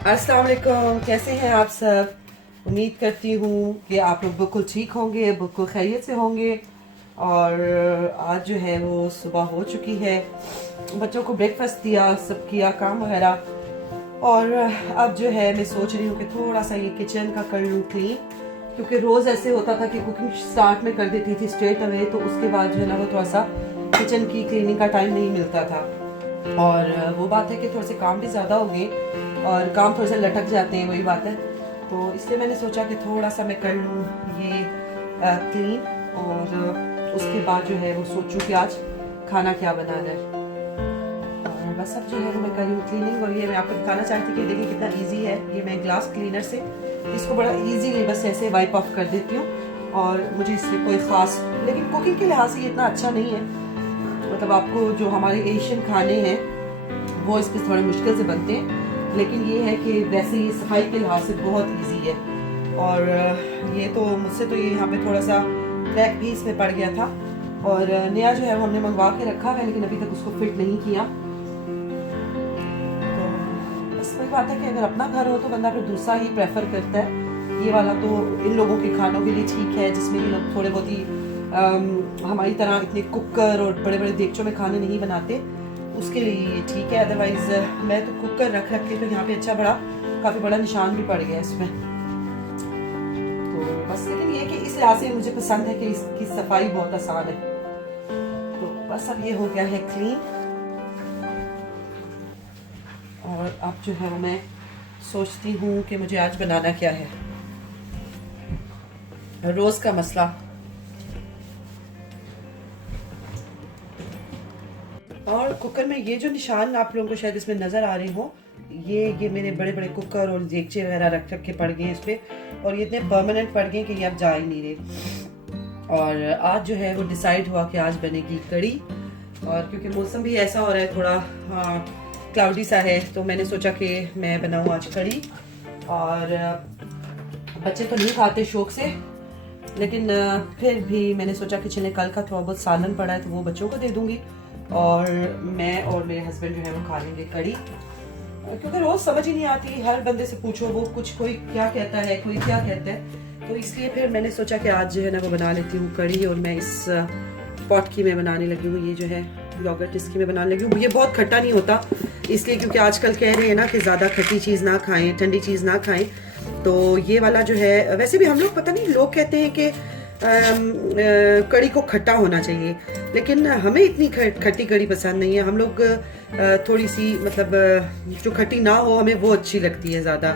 अस्सलाम वालेकुम, कैसे हैं आप सब। उम्मीद करती हूँ कि आप लोग बिल्कुल ठीक होंगे, बिल्कुल खैरियत से होंगे। और आज जो है वो सुबह हो चुकी है, बच्चों को ब्रेकफास्ट दिया, सब किया काम वगैरह। और अब जो है मैं सोच रही हूँ कि थोड़ा सा ये किचन का कर लूँ क्लीन, क्योंकि रोज़ ऐसे होता था कि कुकिंग स्टार्ट में कर देती थी स्ट्रेट अवे, तो उसके बाद जो है ना वो थोड़ा सा किचन की क्लीनिंग का टाइम नहीं मिलता था। और वो बात है कि थोड़े से काम भी ज़्यादा हो गए और काम थोड़े से लटक जाते हैं, वही बात है। तो इसलिए मैंने सोचा कि थोड़ा सा मैं कर लूँ ये क्लीन, और उसके बाद जो है वो सोचूं कि आज खाना क्या बनाना है। और बस अब जो है वो मैं कर रही हूँ क्लीनिंग। और ये मैं आपको दिखाना चाहती थी कि देखिए कितना इजी है। ये मैं ग्लास क्लीनर से इसको बड़ा इजीली बस ऐसे वाइप ऑफ कर देती हूँ, और मुझे इसमें कोई ख़ास, लेकिन कुकिंग के लिहाज से ये इतना अच्छा नहीं है। मतलब आपको जो हमारे एशियन खाने हैं वो इस पर थोड़े मुश्किल से बनते हैं, लेकिन ये है कि वैसे ही सफाई के लिहाज से बहुत इजी है। और ये तो मुझसे तो ये यहाँ पे थोड़ा सा क्रैक भी इसमें पड़ गया था, और नया जो है वो हमने मंगवा के रखा है, लेकिन अभी तक उसको फिट नहीं किया। तो बस वही बात है कि अगर अपना घर हो तो बंदा फिर दूसरा ही प्रेफर करता है। ये वाला तो इन लोगों के खानों के लिए ठीक है, जिसमें ये लोग थोड़े बहुत ही हमारी तरह इतने कुकर और बड़े बड़े देगचों में खाने नहीं बनाते, उसके लिए ये ठीक है। अदरवाइज मैं तो कुकर रख रख के तो यहाँ पे अच्छा बड़ा काफ़ी बड़ा निशान भी पड़ गया इसमें। तो बस लेकिन ये कि इस लिहाज से मुझे पसंद है कि इसकी सफाई बहुत आसान है। तो बस अब ये हो गया है क्लीन, और अब जो है मैं सोचती हूँ कि मुझे आज बनाना क्या है। रोज़ का मसला। और कुकर में ये जो निशान आप लोगों को शायद इसमें नज़र आ रही हो, ये मेरे बड़े बड़े कुकर और देगचे वगैरह रख रख के पड़ गए इस पर, और ये इतने परमानेंट पड़ गए कि ये अब जा ही नहीं रहे। और आज जो है वो डिसाइड हुआ कि आज बनेगी कड़ी, और क्योंकि मौसम भी ऐसा हो रहा है थोड़ा क्लाउडी सा है, तो मैंने सोचा कि मैं बनाऊँ आज कड़ी। और बच्चे तो नहीं खाते शौक से, लेकिन फिर भी मैंने सोचा कि चले कल का थोड़ा बहुत सालन पड़ा है तो वो बच्चों को दे दूँगी, और मैं और मेरे हस्बैंड जो है वो खा लेंगे कड़ी। क्योंकि रोज़ समझ ही नहीं आती, हर बंदे से पूछो वो कुछ, कोई क्या कहता है, कोई क्या कहता है। तो इसलिए फिर मैंने सोचा कि आज जो है ना वो बना लेती हूँ कड़ी। और मैं इस पॉट की मैं बनाने लगी हूँ, ये जो है योगर्ट इसकी मैं बनाने लगी हूँ। ये बहुत खट्टा नहीं होता, इसलिए क्योंकि आजकल कह रहे हैं ना कि ज़्यादा खट्टी चीज़ ना खाएं, ठंडी चीज़ ना खाएं। तो ये वाला जो है, वैसे भी हम लोग पता नहीं, लोग कहते हैं कि कड़ी को खट्टा होना चाहिए, लेकिन हमें इतनी खट्टी कड़ी पसंद नहीं है। हम लोग थोड़ी सी मतलब जो खट्टी ना हो हमें वो अच्छी लगती है ज़्यादा।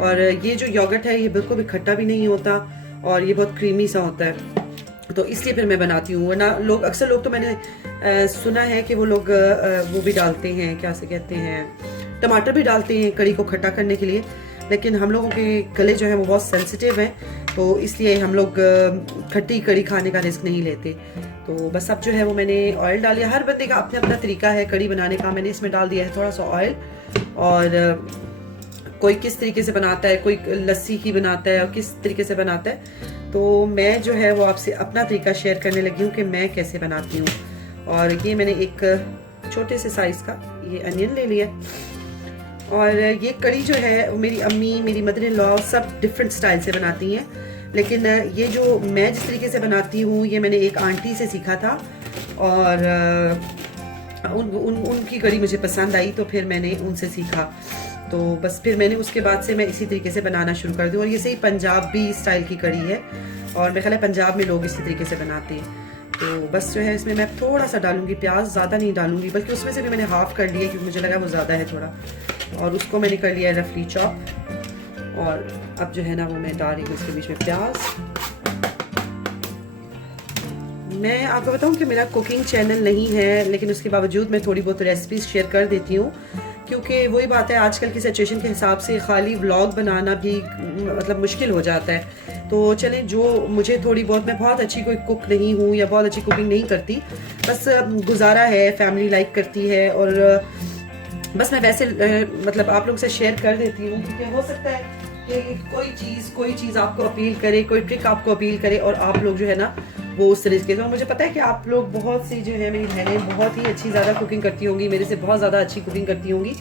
और ये जो योगर्ट है ये बिल्कुल भी खट्टा भी नहीं होता, और ये बहुत क्रीमी सा होता है, तो इसलिए फिर मैं बनाती हूँ। वरना लोग, अक्सर लोग तो मैंने सुना है कि वो लोग वो भी डालते हैं, क्या से कहते हैं, टमाटर भी डालते हैं कड़ी को खट्टा करने के लिए, लेकिन हम लोगों के गले जो है वो बहुत सेंसिटिव हैं, तो इसलिए हम लोग खट्टी कड़ी खाने का रिस्क नहीं लेते। तो बस अब जो है वो मैंने ऑयल डाल दिया। हर बंदे का अपना अपना तरीका है कड़ी बनाने का। मैंने इसमें डाल दिया है थोड़ा सा ऑयल, और कोई किस तरीके से बनाता है, कोई लस्सी की बनाता है और किस तरीके से बनाता है। तो मैं जो है वो आपसे अपना तरीका शेयर करने लगी हूँ कि मैं कैसे बनाती हूँ। और ये मैंने एक छोटे से साइज़ का ये अनियन ले लिया, और ये कड़ी जो है मेरी अम्मी, मेरी मदर इन लॉ सब डिफरेंट स्टाइल से बनाती हैं, लेकिन ये जो मैं जिस तरीके से बनाती हूँ ये मैंने एक आंटी से सीखा था, और उनकी कड़ी मुझे पसंद आई तो फिर मैंने उनसे सीखा। तो बस फिर मैंने उसके बाद से मैं इसी तरीके से बनाना शुरू कर दी। और ये सही पंजाबी स्टाइल की कड़ी है, और मेरे ख्याल है पंजाब में लोग इसी तरीके से बनाते हैं। तो बस जो है इसमें मैं थोड़ा सा डालूंगी प्याज, ज़्यादा नहीं डालूंगी, बल्कि उसमें से भी मैंने हाफ़ कर लिया क्योंकि मुझे लगा वो ज़्यादा है थोड़ा, और उसको मैंने कर लिया रफली चॉप। और अब जो है ना वो मैं डाल रही हूँ इसके बीच में प्याज। मैं आपको बताऊं कि मेरा कुकिंग चैनल नहीं है, लेकिन उसके बावजूद मैं थोड़ी बहुत रेसिपीज़ शेयर कर देती हूँ, क्योंकि वही बात है आजकल की सिचुएशन के हिसाब से खाली व्लॉग बनाना भी मतलब मुश्किल हो जाता है। तो चलें, जो मुझे थोड़ी बहुत, मैं बहुत अच्छी कोई कुक नहीं हूँ या बहुत अच्छी कुकिंग नहीं करती, बस गुजारा है, फैमिली लाइक करती है, और बस मैं वैसे मतलब आप लोग से शेयर कर देती हूँ, क्योंकि हो सकता है कि कोई चीज़ आपको अपील करे, कोई ट्रिक आपको अपील करे, और आप लोग जो है ना वो उस तरीके से। और मुझे पता है कि आप लोग बहुत सी जो है मेरी बहनें बहुत ही अच्छी ज़्यादा कुकिंग करती होंगी, मेरे से बहुत ज़्यादा अच्छी कुकिंग करती होंगी,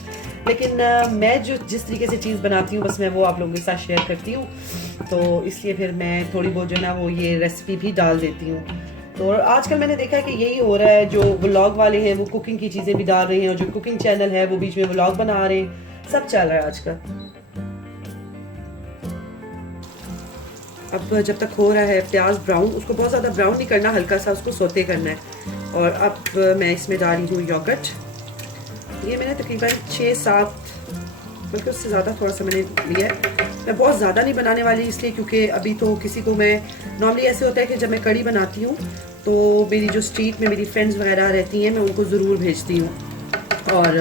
लेकिन मैं जो जिस तरीके से चीज़ बनाती हूँ बस मैं वो आप लोगों के साथ शेयर करती हूँ, तो इसलिए फिर मैं थोड़ी बहुत जो है ना वो ये रेसिपी भी डाल देती हूँ। तो आजकल मैंने देखा है कि यही हो रहा है, जो व्लॉग वाले हैं वो कुकिंग की चीज़ें भी डाल रहे हैं, और जो कुकिंग चैनल है वो बीच में व्लॉग बना रहे हैं, सब चल रहा है आजकल। अब जब तक हो रहा है प्याज ब्राउन, उसको बहुत ज़्यादा ब्राउन नहीं करना, हल्का सा उसको सोते करना है। और अब मैं इसमें डाली हूँ योगर्ट। ये मैंने तकरीबन 6-7 बल्कि उससे ज़्यादा थोड़ा सा मैंने लिया है। मैं बहुत ज़्यादा नहीं बनाने वाली इसलिए क्योंकि अभी तो किसी को मैं नॉर्मली ऐसे होता है कि जब मैं कड़ी बनाती हूँ तो मेरी जो स्ट्रीट में मेरी फ्रेंड्स वगैरह रहती हैं मैं उनको ज़रूर भेजती हूँ और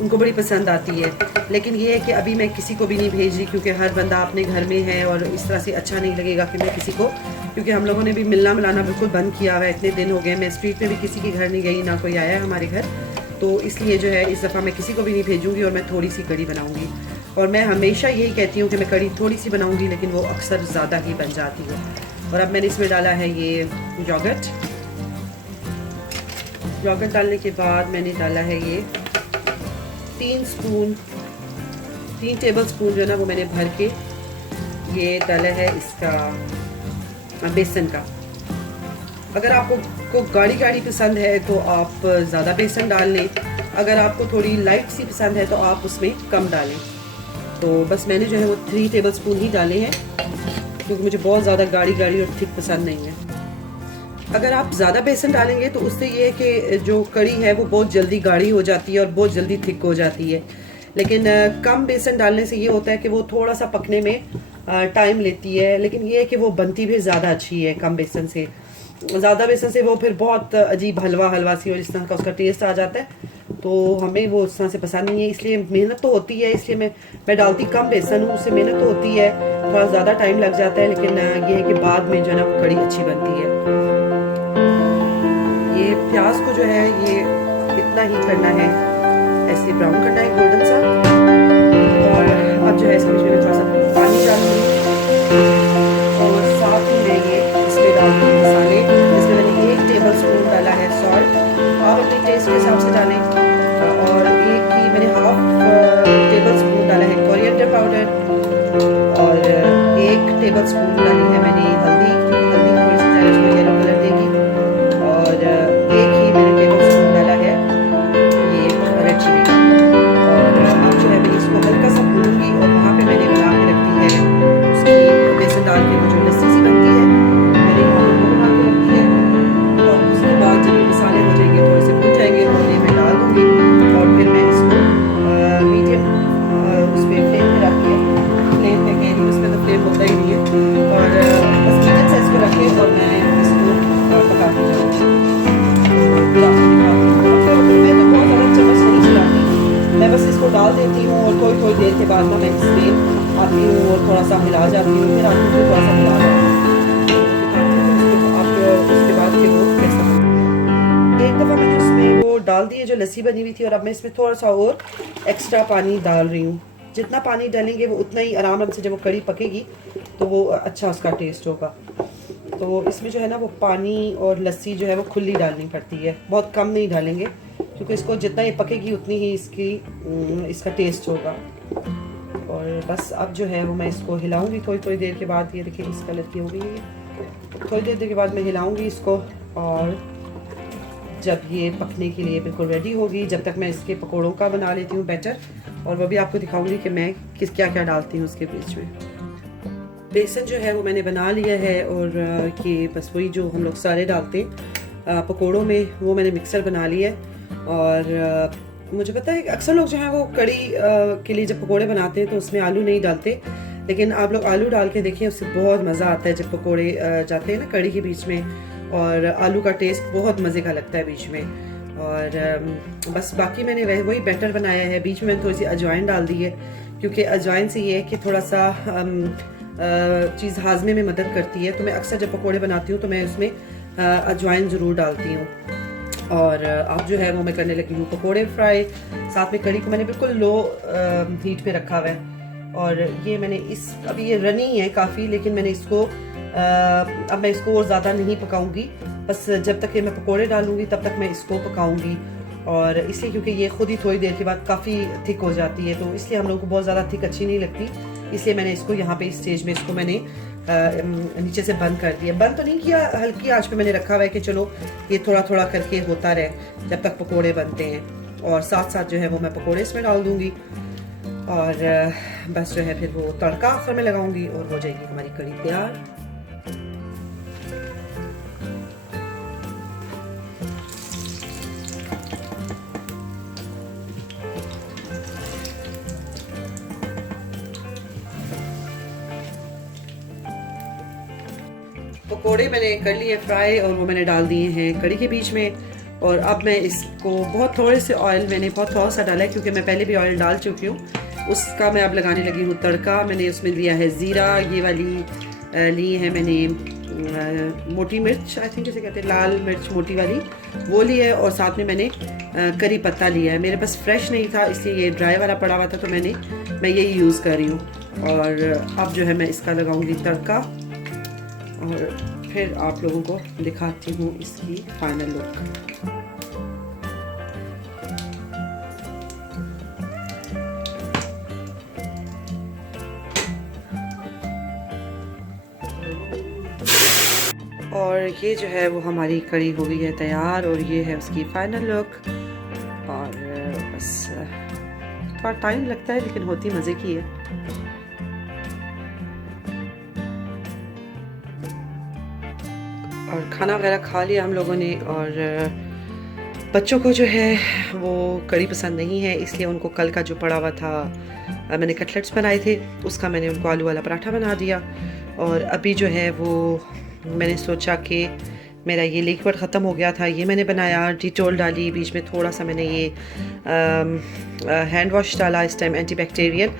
उनको बड़ी पसंद आती है। लेकिन ये है कि अभी मैं किसी को भी नहीं भेज रही क्योंकि हर बंदा अपने घर में है और इस तरह से अच्छा नहीं लगेगा कि मैं किसी को, क्योंकि हम लोगों ने भी मिलना मिलाना बिल्कुल बंद किया हुआ है, इतने दिन हो गए। मैं स्ट्रीट में भी किसी के घर नहीं गई, ना कोई आया हमारे घर, तो इसलिए जो है इस दफ़ा मैं किसी को भी नहीं भेजूँगी और मैं थोड़ी सी कड़ी बनाऊँगी। और मैं हमेशा यही कहती हूँ कि मैं कड़ी थोड़ी सी बनाऊँगी लेकिन वो अक्सर ज़्यादा ही बन जाती है। और अब मैंने इसमें डाला है ये योगर्ट। योगर्ट डालने के बाद मैंने डाला है ये 3 टेबल स्पून जो है ना वो मैंने भर के ये डाला है इसका बेसन का। अगर आपको गाढ़ी गाढ़ी पसंद है तो आप ज़्यादा बेसन डाल लें, अगर आपको थोड़ी लाइट सी पसंद है तो आप उसमें कम डालें। तो बस मैंने जो है वो 3 टेबल स्पून ही डाले हैं क्योंकि मुझे बहुत ज़्यादा गाढ़ी गाढ़ी और थिक पसंद नहीं है। अगर आप ज़्यादा बेसन डालेंगे तो उससे ये है कि जो कड़ी है वो बहुत जल्दी गाढ़ी हो जाती है और बहुत जल्दी थिक हो जाती है। लेकिन कम बेसन डालने से ये होता है कि वो थोड़ा सा पकने में टाइम लेती है, लेकिन ये है कि वो बनती भी ज़्यादा अच्छी है कम बेसन से। ज़्यादा बेसन से वो फिर बहुत अजीब हलवा हलवा सी और इस तरह का उसका टेस्ट आ जाता है, तो हमें वो उस तरह से पसंद नहीं है। इसलिए मेहनत तो होती है, इसलिए मैं डालती कम बेसन हूँ, उससे मेहनत तो होती है, थोड़ा ज़्यादा टाइम लग जाता है, लेकिन ये है कि बाद में जो है ना वो कड़ी अच्छी बनती है। ये प्याज को जो है ये इतना ही करना है, ऐसे ब्राउन करना है गोल्डन सा। और अब जो है इसके बीच में थोड़ा सा पानी डालूंगी और साथ ही मैं ये इसमें डालूंगी मसाले। इसमें मैंने 1 टेबल स्पून डाला है सॉल्ट, आप अपने टेस्ट के हिसाब से डालें। और एक ही मैंने हाफ टेबल स्पून डाला है कोरिएंडर पाउडर और 1 टेबल स्पून डाली है मैंने हल्दी, क्योंकि हल्दी थोड़ी सी ज़्यादा इसमें येलो कलर देगी। और एक ही मैंने टेबल स्पून डाला है ये रेड चिली का। और अब जो है मैं इसको हल्का सा भूनूंगी और वहाँ पे मैंने बना के रखी है उसकी बेसन डाल के वो जो लस्सी सी बनती है मैंने वो बना के रखी है। और उसके बाद जब ये मसाले हो जाएंगे थोड़े से भून जाएंगे और ये मैं डाल दूँगी और फिर मैं इसको मीडियम उस पर फ्लेम पे रख के, फ्लेम पे कह रही उसमें तो फ्लेम होता ही नहीं है, और बस मीडियम साइज को रखे और मैं इसको पकाती जाऊँगी। मैं तो बहुत ज़्यादा चम्मच नहीं चलाती, मैं बस इसको डाल देती हूँ और थोड़ी देर के बाद ना मैं इसमें आती हूँ और थोड़ा सा हिला जाती हूँ, फिर आपको फिर थोड़ा सा हिला जाती हूँ। आप उसके बाद फिर वो कैसा एक दफ़ा मैंने उसमें वो डाल दी है जो लस्सी बनी हुई थी, और अब मैं इसमें थोड़ा सा और एक्स्ट्रा पानी डाल रही हूँ। जितना पानी डालेंगे वो उतना ही आराम से जब वो कड़ी पकेगी तो वो अच्छा उसका टेस्ट होगा। तो इसमें जो है ना वो पानी और लस्सी जो है वो खुली डालनी पड़ती है, बहुत कम नहीं डालेंगे क्योंकि इसको जितना ये पकेगी उतनी ही इसका टेस्ट होगा। और बस अब जो है वो मैं इसको हिलाऊंगी थोड़ी देर के बाद। ये देखिए इस कलर की हो गई है, थोड़ी देर के बाद मैं हिलाऊंगी इसको, और जब ये पकने के लिए बिल्कुल रेडी होगी, जब तक मैं इसके पकौड़ों का बना लेती हूँ बैटर, और वो भी आपको दिखाऊंगी कि मैं क्या क्या डालती हूँ उसके बीच में। बेसन जो है वो मैंने बना लिया है और ये बस वही जो हम लोग सारे डालते हैं पकौड़ों में वो मैंने मिक्सर बना लिया है। और मुझे पता है कि अक्सर लोग जो है वो कड़ी के लिए जब पकौड़े बनाते हैं तो उसमें आलू नहीं डालते, लेकिन आप लोग आलू डाल के देखिए, उससे बहुत मज़ा आता है जब पकौड़े जाते हैं ना कड़ी के बीच में, और आलू का टेस्ट बहुत मज़े का लगता है बीच में। और बस बाकी मैंने वही बैटर बनाया है, बीच में मैंने थोड़ी सी अजवाइन डाल दी है क्योंकि अजवाइन से ये है कि थोड़ा सा चीज़ हाजमे में मदद करती है। तो मैं अक्सर जब पकौड़े बनाती हूँ तो मैं उसमें अजवाइन ज़रूर डालती हूँ। और अब जो है वो मैं करने लगी हूँ पकौड़े फ्राई, साथ में कड़ी को मैंने बिल्कुल लो हीट पे रखा हुआ है। और ये मैंने अभी ये रनी है काफ़ी, लेकिन मैंने इसको अब मैं इसको और ज़्यादा नहीं पकाऊंगी, बस जब तक ये मैं पकोड़े डालूंगी तब तक मैं इसको पकाऊंगी। और इसलिए क्योंकि ये खुद ही थोड़ी देर के बाद काफ़ी थिक हो जाती है, तो इसलिए हम लोगों को बहुत ज़्यादा थिक अच्छी नहीं लगती। इसलिए मैंने इसको यहाँ पे इस स्टेज में इसको मैंने नीचे से बंद कर दिया। बंद तो नहीं किया, हल्की आंच पे मैंने रखा हुआ है कि चलो ये थोड़ा थोड़ा करके होता रहे जब तक पकोड़े बनते हैं। और साथ साथ जो है वो मैं पकोड़े इसमें डाल दूँगी और बस जो है फिर वो तड़का आखिर में लगाऊंगी और हो जाएगी हमारी कढ़ी तैयार। पकोड़े मैंने कर लिए फ्राई और वो मैंने डाल दिए हैं कढ़ी के बीच में। और अब मैं इसको बहुत थोड़े से ऑयल मैंने बहुत थोड़ा सा डाला है क्योंकि मैं पहले भी ऑयल डाल चुकी हूँ। उसका मैं अब लगाने लगी हूँ तड़का। मैंने उसमें लिया है ज़ीरा, ये वाली ली है मैंने मोटी मिर्च, आई थिंक जैसे कहते हैं लाल मिर्च मोटी वाली, वो ली है। और साथ में मैंने करी पत्ता लिया है। मेरे पास फ्रेश नहीं था इसलिए ये ड्राई वाला पड़ा हुआ था, तो मैं यही यूज़ कर रही हूँ। और अब जो है मैं इसका लगाऊंगी तड़का और फिर आप लोगों को दिखाती हूँ इसकी फाइनल लुक। और ये जो है वो हमारी कढ़ी हो गई है तैयार और ये है उसकी फाइनल लुक। और बस थोड़ा टाइम लगता है लेकिन होती मज़े की है। और खाना वगैरह खा लिया हम लोगों ने। और बच्चों को जो है वो कढ़ी पसंद नहीं है, इसलिए उनको कल का जो पड़ा हुआ था मैंने कटलेट्स बनाए थे, उसका मैंने उनको आलू वाला पराठा बना दिया। और अभी जो है वो मैंने सोचा कि मेरा ये लिक्विड ख़त्म हो गया था, ये मैंने बनाया, डिटोल डाली, बीच में थोड़ा सा मैंने ये हैंड वॉश डाला इस टाइम एंटीबैक्टीरियल।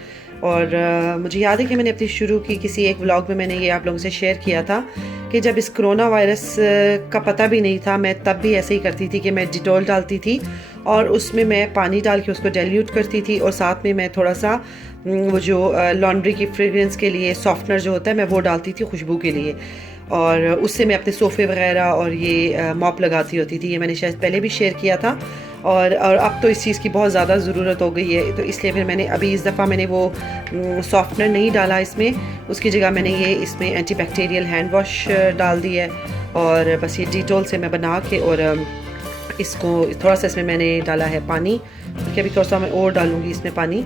और मुझे याद है कि मैंने अपनी शुरू की किसी एक व्लॉग में मैंने ये आप लोगों से शेयर किया था कि जब इस कोरोना वायरस का पता भी नहीं था, मैं तब भी ऐसे ही करती थी कि मैं डिटोल डालती थी और उसमें मैं पानी डाल के उसको डाइल्यूट करती थी और साथ में मैं थोड़ा सा वो जो लॉन्ड्री की फ्रेगरेंस के लिए सॉफ्टनर जो होता है मैं वो डालती थी खुशबू के लिए। और उससे मैं अपने सोफ़े वगैरह और ये मॉप लगाती होती थी। ये मैंने शायद पहले भी शेयर किया था। और अब तो इस चीज़ की बहुत ज़्यादा ज़रूरत हो गई है, तो इसलिए फिर मैंने अभी इस दफ़ा मैंने वो सॉफ्टनर नहीं डाला इसमें, उसकी जगह मैंने ये इसमें एंटीबैक्टीरियल हैंड वॉश डाल दिया है। और बस ये डिटोल से मैं बना के और इसको थोड़ा सा इसमें मैंने डाला है पानी, क्योंकि अभी थोड़ा सा मैं और डालूँगी इसमें पानी।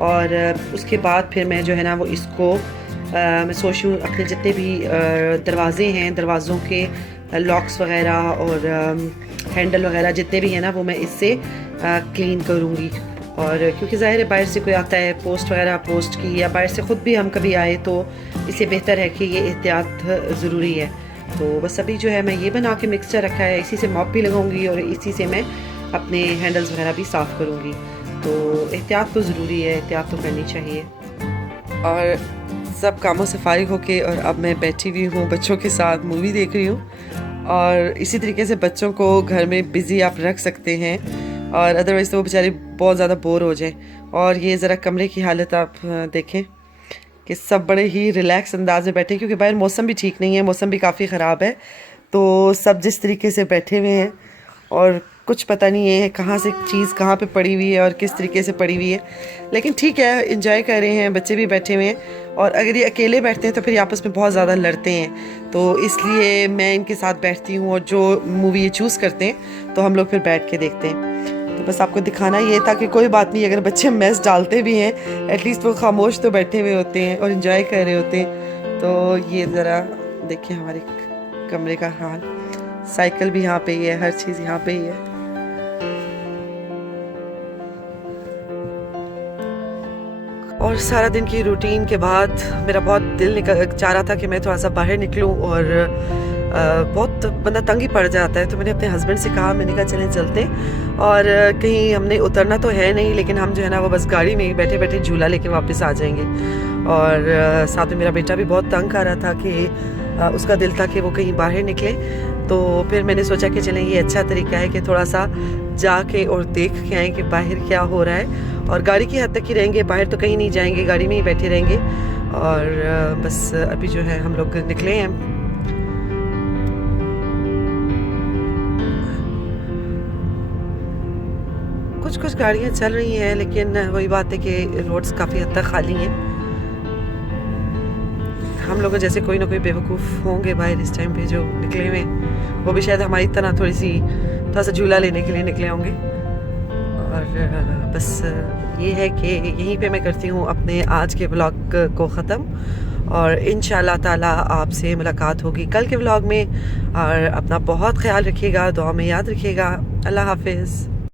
और उसके बाद फिर मैं जो है ना वो इसको मैं सोच रही हूँ अपने जितने भी दरवाजे हैं, दरवाज़ों के लॉक्स वगैरह और हैंडल वगैरह जितने भी हैं ना वो मैं इससे क्लीन करूँगी। और क्योंकि ज़ाहिर है बाहर से कोई आता है पोस्ट वगैरह पोस्ट की, या बाहर से ख़ुद भी हम कभी आए, तो इसलिए बेहतर है कि ये एहतियात ज़रूरी है। तो बस अभी जो है मैं ये बना के मिक्सचर रखा है, इसी से मॉप भी लगाऊंगी और इसी से मैं अपने हैंडल्स वगैरह भी साफ़ करूँगी। तो एहतियात तो ज़रूरी है, एहतियात तो करनी चाहिए। और सब कामों से फारिग होके और अब मैं बैठी हुई हूँ बच्चों के साथ मूवी देख रही हूँ। और इसी तरीके से बच्चों को घर में बिज़ी आप रख सकते हैं, और अदरवाइज़ तो वो बेचारे बहुत ज़्यादा बोर हो जाए। और ये ज़रा कमरे की हालत आप देखें कि सब बड़े ही रिलैक्स अंदाज में बैठे, क्योंकि बाहर मौसम भी ठीक नहीं है, मौसम भी काफ़ी ख़राब है। तो सब जिस तरीके से बैठे हुए हैं और कुछ पता नहीं है कहाँ से चीज़ कहाँ पे पड़ी हुई है और किस तरीके से पड़ी हुई है, लेकिन ठीक है, एंजॉय कर रहे हैं, बच्चे भी बैठे हुए हैं। और अगर ये अकेले बैठते हैं तो फिर आपस में बहुत ज़्यादा लड़ते हैं, तो इसलिए मैं इनके साथ बैठती हूँ और जो मूवी ये चूज़ करते हैं तो हम लोग फिर बैठ के देखते हैं। तो बस आपको दिखाना ये था कि कोई बात नहीं, अगर बच्चे मैस डालते भी हैं एटलीस्ट वो खामोश तो बैठे हुए होते हैं और इन्जॉय कर रहे होते हैं। तो ये ज़रा देखिए हमारे कमरे का हाल, साइकिल भी यहाँ पे ही है, हर चीज़ यहाँ पे ही है। और सारा दिन की रूटीन के बाद मेरा बहुत दिल चाह रहा था कि मैं थोड़ा सा बाहर निकलूं, और बहुत बंदा तंग ही पड़ जाता है। तो मैंने अपने हस्बैंड से कहा, मैंने कहा चलें चलते, और कहीं हमने उतरना तो है नहीं, लेकिन हम जो है ना वो बस गाड़ी में ही बैठे बैठे झूला लेके वापस आ जाएंगे। और साथ में मेरा बेटा भी बहुत तंग कर रहा था कि उसका दिल था कि वो कहीं बाहर निकले। तो फिर मैंने सोचा कि चलें ये अच्छा तरीका है कि थोड़ा सा जाके और देख के आएँ कि बाहर क्या हो रहा है। और गाड़ी की हद तक ही रहेंगे, बाहर तो कहीं नहीं जाएंगे, गाड़ी में ही बैठे रहेंगे। और बस अभी जो है हम लोग निकले हैं। कुछ कुछ गाड़ियाँ चल रही हैं, लेकिन वही बात है कि रोड्स काफ़ी हद तक खाली हैं। हम लोगों जैसे कोई ना कोई बेवकूफ़ होंगे बाहर इस टाइम पे जो निकले हुए, वो भी शायद हमारी तरह थोड़ा सा झूला लेने के लिए निकले होंगे। और बस ये है कि यहीं पे मैं करती हूँ अपने आज के व्लॉग को ख़त्म, और इंशाल्लाह ताला आपसे मुलाकात होगी कल के व्लॉग में। और अपना बहुत ख्याल रखिएगा, दुआ में याद रखिएगा। अल्लाह हाफिज़।